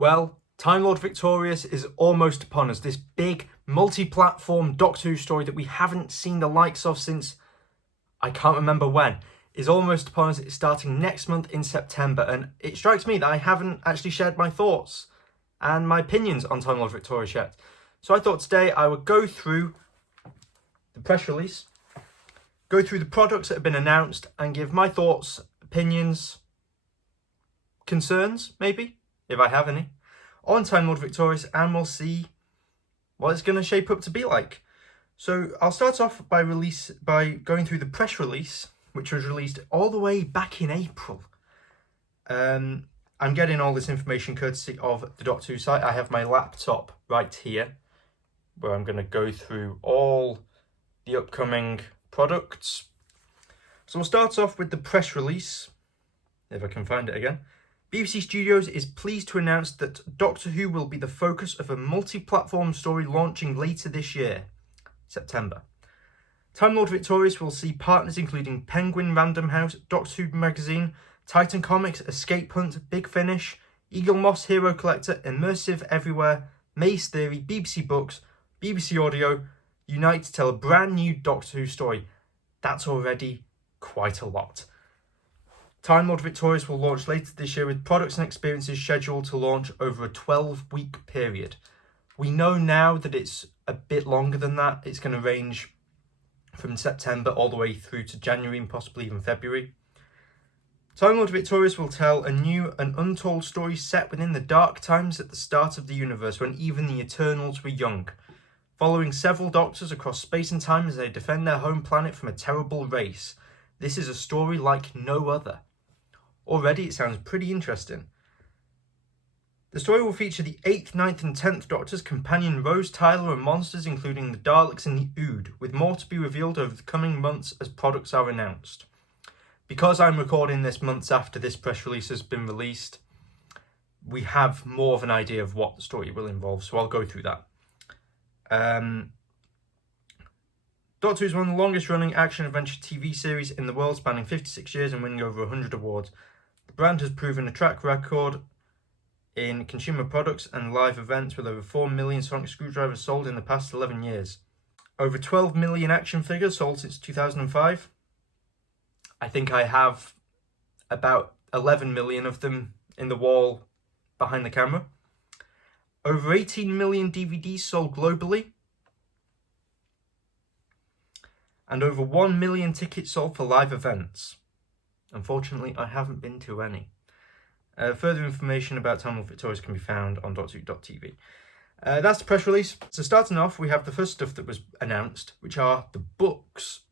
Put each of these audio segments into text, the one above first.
Well, Time Lord Victorious is almost upon us. This big multi-platform Doctor Who story that we haven't seen the likes of since I can't remember when is almost upon us. It's starting next month in September, and it strikes me that I haven't actually shared my thoughts and my opinions on Time Lord Victorious yet. So I thought today I would go through the press release, go through the products that have been announced, and give my thoughts, opinions, concerns, maybe, if I have any, on Time Lord Victorious, and we'll see what it's going to shape up to be like. So I'll start off by going through the press release, which was released all the way back in April. I'm getting all this information courtesy of the Doctor Who site. I have my laptop right here, where I'm going to go through all the upcoming products. So we'll start off with the press release, if I can find it again. BBC Studios is pleased to announce that Doctor Who will be the focus of a multi-platform story launching later this year, September. Time Lord Victorious will see partners including Penguin Random House, Doctor Who Magazine, Titan Comics, Escape Hunt, Big Finish, Eaglemoss Hero Collector, Immersive Everywhere, Maze Theory, BBC Books, BBC Audio, unite to tell a brand new Doctor Who story. That's already quite a lot. Time Lord Victorious will launch later this year with products and experiences scheduled to launch over a 12-week period. We know now that it's a bit longer than that. It's going to range from September all the way through to January and possibly even February. Time Lord Victorious will tell a new and untold story set within the dark times at the start of the universe when even the Eternals were young, following several Doctors across space and time as they defend their home planet from a terrible race. This is a story like no other. Already it sounds pretty interesting. The story will feature the 8th, 9th and 10th Doctors, companion Rose Tyler and monsters including the Daleks and the Ood, with more to be revealed over the coming months as products are announced. Because I'm recording this months after this press release has been released, we have more of an idea of what the story will involve, so I'll go through that. Doctor Who is one of the longest running action-adventure TV series in the world, spanning 56 years and winning over 100 awards. The brand has proven a track record in consumer products and live events with over 4 million sonic screwdrivers sold in the past 11 years. Over 12 million action figures sold since 2005. I think I have about 11 million of them in the wall behind the camera. Over 18 million DVDs sold globally. And over 1 million tickets sold for live events. Unfortunately, I haven't been to any. Further information about Time Lord Victorious can be found on doctorwho.tv. That's the press release. So starting off, we have the first stuff that was announced, which are the books.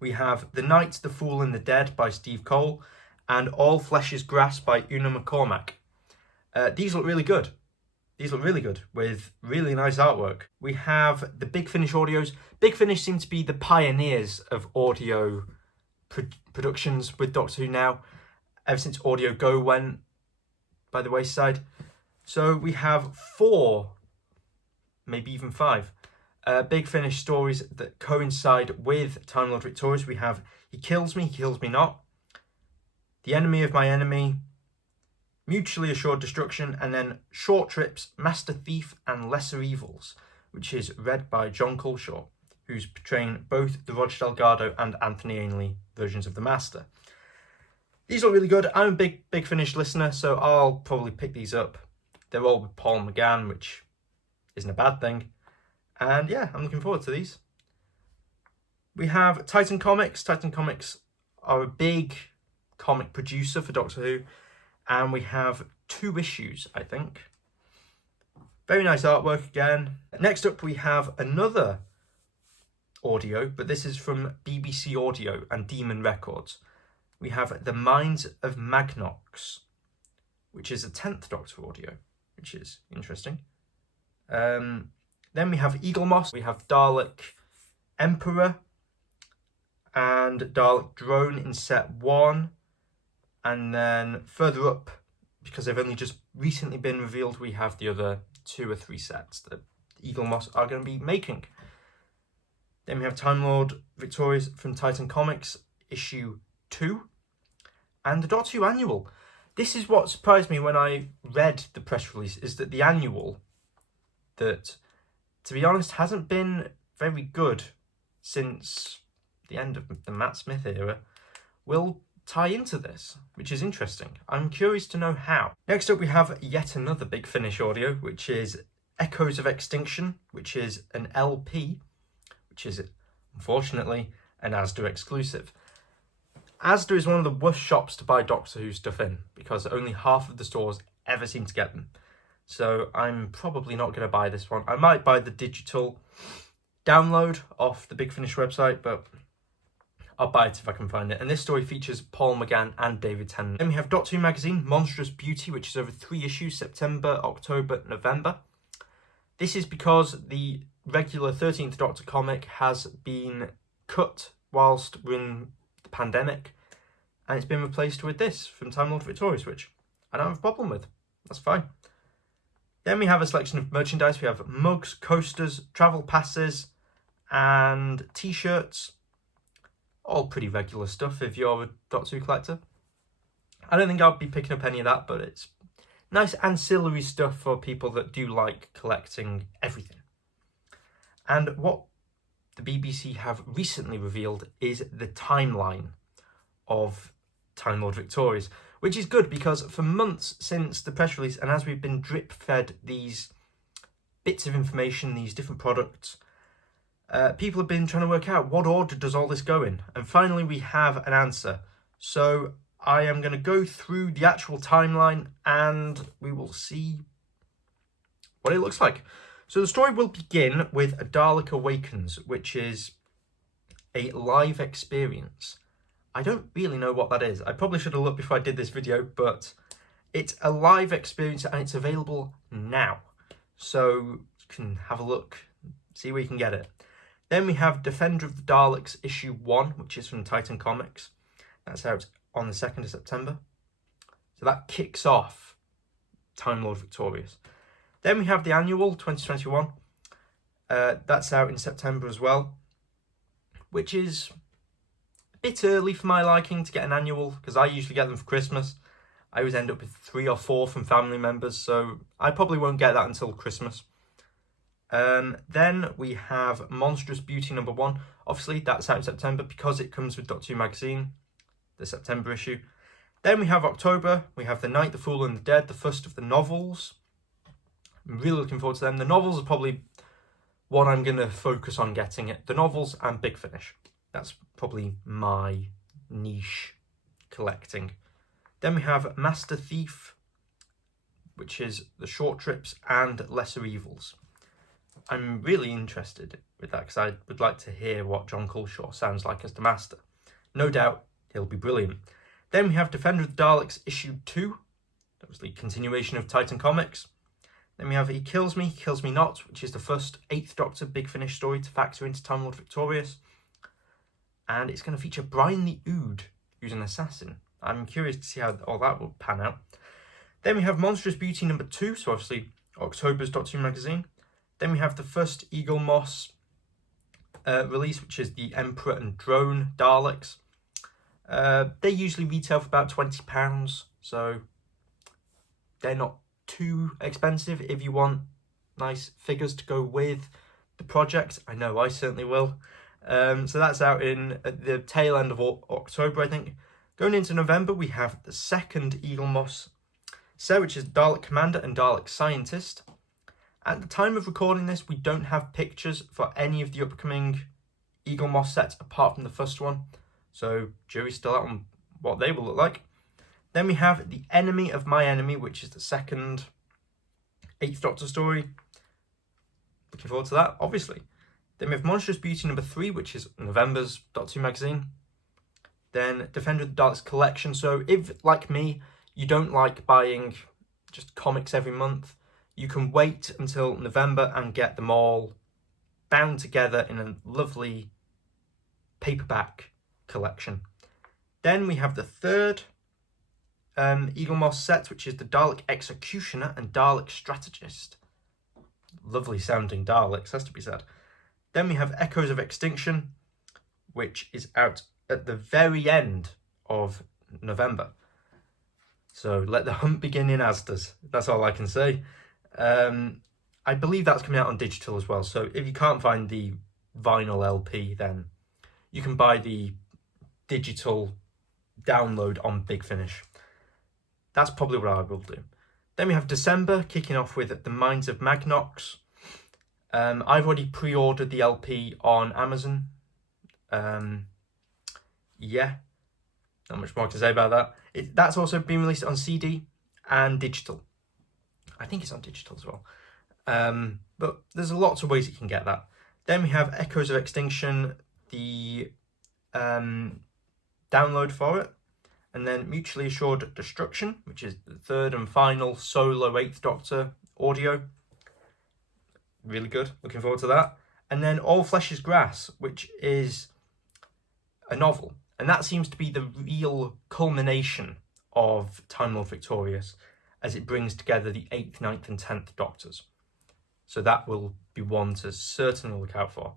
We have The Knight, the Fool and the Dead by Steve Cole and All Flesh is Grass by Una McCormack. These look really good. These look really good with really nice artwork. We have the Big Finish audios. Big Finish seem to be the pioneers of audio productions with Doctor Who now, ever since Audio Go went by the wayside. So we have 4, maybe even 5, Big Finish stories that coincide with Time Lord Victorious. We have He Kills Me Not, The Enemy of My Enemy, Mutually Assured Destruction, and then Short Trips, Master Thief and Lesser Evils, which is read by John Culshaw, who's portraying both the Roger Delgado and Anthony Ainley versions of the Master. These look really good. I'm a Big Finish listener, so I'll probably pick these up. They're all with Paul McGann, which isn't a bad thing. And yeah, I'm looking forward to these. We have Titan Comics. Titan Comics are a big comic producer for Doctor Who. And we have 2 issues, I think. Very nice artwork again. Next up, we have another audio, but this is from BBC Audio and Demon Records. We have The Minds of Magnox, which is a 10th Doctor audio, which is interesting. Then we have Eaglemoss. We have Dalek Emperor and Dalek Drone in set 1. And then further up, because they've only just recently been revealed, we have the other 2 or 3 sets that Eaglemoss are going to be making. Then we have Time Lord Victorious from Titan Comics, issue 2. And the Doctor Who Annual. This is what surprised me when I read the press release, is that the annual, that, to be honest, hasn't been very good since the end of the Matt Smith era, will tie into this, which is interesting. I'm curious to know how. Next up, we have yet another Big Finish audio, which is Echoes of Extinction, which is an LP, which is, unfortunately, an Asda exclusive. Asda is one of the worst shops to buy Doctor Who stuff in, because only half of the stores ever seem to get them. So I'm probably not going to buy this one. I might buy the digital download off the Big Finish website, but I'll buy it if I can find it. And this story features Paul McGann and David Tennant. Then we have Doctor Who magazine, Monstrous Beauty, which is over 3 issues, September, October, November. This is because the regular 13th Doctor comic has been cut whilst we're in the pandemic, and it's been replaced with this from Time Lord Victorious, which I don't have a problem with. That's fine. Then we have a selection of merchandise. We have mugs, coasters, travel passes, and t-shirts. All pretty regular stuff if you're a Doctor Who collector. I don't think I'll be picking up any of that, but it's nice ancillary stuff for people that do like collecting everything. And what the BBC have recently revealed is the timeline of Time Lord Victorious, which is good because for months since the press release, and as we've been drip fed these bits of information, these different products, people have been trying to work out what order does all this go in. And finally we have an answer. So I am going to go through the actual timeline and we will see what it looks like. So the story will begin with A Dalek Awakens, which is a live experience. I don't really know what that is. I probably should have looked before I did this video, but it's a live experience and it's available now. So you can have a look, see where you can get it. Then we have Defender of the Daleks issue 1, which is from Titan Comics. That's out on the 2nd of September. So that kicks off Time Lord Victorious. Then we have the annual 2021. That's out in September as well, which is a bit early for my liking to get an annual, because I usually get them for Christmas. I always end up with 3 or 4 from family members, so I probably won't get that until Christmas. Then we have Monstrous Beauty number 1. Obviously, that's out in September because it comes with Doctor Who magazine, the September issue. Then we have October. We have The Night, the Fool and the Dead, the first of the novels. I'm really looking forward to them. The novels are probably what I'm going to focus on getting it. The novels and Big Finish. That's probably my niche collecting. Then we have Master Thief, which is the short trips and Lesser Evils. I'm really interested with that because I would like to hear what John Culshaw sounds like as the Master. No doubt he'll be brilliant. Then we have Defender of the Daleks issue 2. That was the continuation of Titan Comics. Then we have He Kills Me Not, which is the first 8th Doctor Big Finish story to factor into Time Lord Victorious. And it's going to feature Brian the Ood, who's an assassin. I'm curious to see how all that will pan out. Then we have Monstrous Beauty number 2, so obviously October's Doctor Who magazine. Then we have the first Eaglemoss release, which is the Emperor and Drone Daleks. They usually retail for about £20, so they're not too expensive if you want nice figures to go with the project. I know I certainly will. So that's out at the tail end of October, I think. Going into November, we have the second Eaglemoss set, which is Dalek Commander and Dalek Scientist. At the time of recording this, we don't have pictures for any of the upcoming Eaglemoss sets apart from the first one. So jury's still out on what they will look like. Then we have The Enemy of My Enemy, which is the second 8th Doctor story. Looking forward to that, obviously. Then we have Monstrous Beauty number 3, which is November's Doctor Who magazine. Then Defender of the Daleks collection. So if, like me, you don't like buying just comics every month, you can wait until November and get them all bound together in a lovely paperback collection. Then we have the third Eaglemoss set, which is the Dalek Executioner and Dalek Strategist. Lovely sounding Daleks, has to be said. Then we have Echoes of Extinction, which is out at the very end of November. So let the hunt begin in Asda's. That's all I can say. I believe that's coming out on digital as well. So if you can't find the vinyl LP, then you can buy the digital download on Big Finish. That's probably what I will do. Then we have December, kicking off with The Minds of Magnox. I've already pre-ordered the LP on Amazon. Yeah, not much more to say about that. That's also been released on CD and digital. I think it's on digital as well. But there's lots of ways you can get that. Then we have Echoes of Extinction, the download for it. And then Mutually Assured Destruction, which is the third and final solo 8th Doctor audio. Really good. Looking forward to that. And then All Flesh is Grass, which is a novel. And that seems to be the real culmination of Time Lord Victorious, as it brings together the 8th, 9th and 10th Doctors. So that will be one to certainly look out for.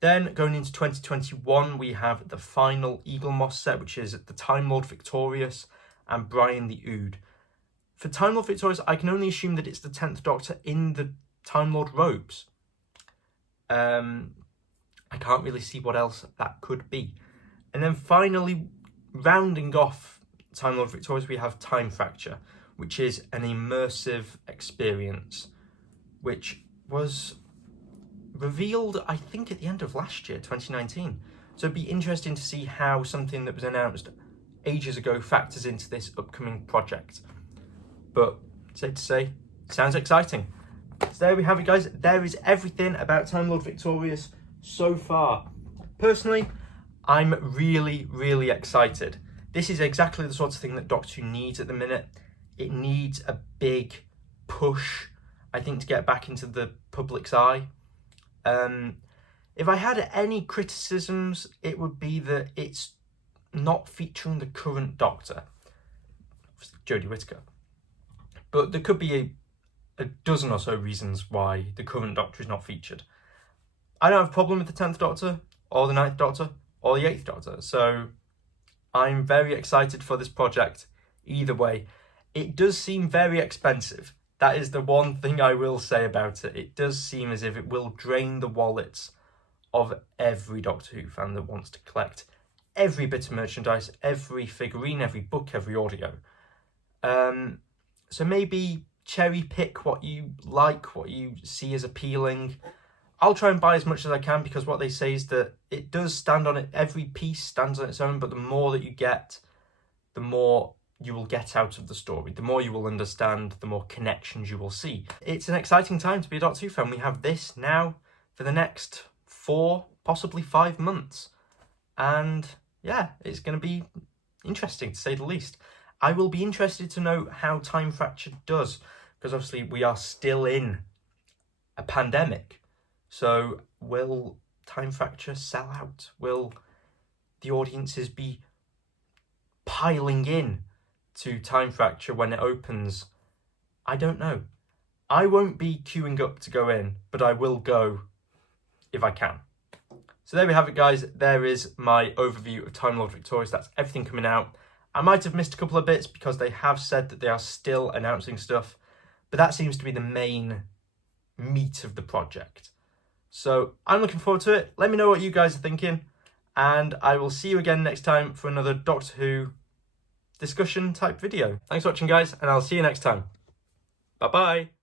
Then going into 2021, we have the final Eaglemoss set, which is the Time Lord Victorious and Brian the Ood. For Time Lord Victorious, I can only assume that it's the 10th Doctor in the Time Lord robes. I can't really see what else that could be. And then finally, rounding off Time Lord Victorious, we have Time Fracture, which is an immersive experience, which was revealed, I think, at the end of last year, 2019. So it'd be interesting to see how something that was announced ages ago factors into this upcoming project. But safe to say, sounds exciting. So there we have it, guys. There is everything about Time Lord Victorious so far. Personally, I'm really, really excited. This is exactly the sort of thing that Doctor Who needs at the minute. It needs a big push, I think, to get back into the public's eye. If I had any criticisms, it would be that it's not featuring the current Doctor, Jodie Whittaker. But there could be a dozen or so reasons why the current Doctor is not featured. I don't have a problem with the 10th Doctor, or the 9th Doctor, or the 8th Doctor. So I'm very excited for this project either way. It does seem very expensive. That is the one thing I will say about it. It does seem as if it will drain the wallets of every Doctor Who fan that wants to collect every bit of merchandise, every figurine, every book, every audio. So maybe cherry pick what you like, what you see as appealing. I'll try and buy as much as I can, because what they say is that it does stand on it. Every piece stands on its own, but the more that you get, the more you will get out of the story, the more you will understand, the more connections you will see. It's an exciting time to be a Doctor Who fan. We have this now for the next 4, possibly 5 months. And yeah, it's going to be interesting, to say the least. I will be interested to know how Time Fracture does, because obviously we are still in a pandemic. So will Time Fracture sell out? Will the audiences be piling in to Time Fracture when it opens? I don't know. I won't be queuing up to go in, but I will go if I can. So there we have it, guys. There is my overview of Time Lord Victorious. That's everything coming out. I might have missed a couple of bits because they have said that they are still announcing stuff, but that seems to be the main meat of the project. So I'm looking forward to it. Let me know what you guys are thinking, and I will see you again next time for another Doctor Who discussion type video. Thanks for watching, guys, and I'll see you next time. Bye bye.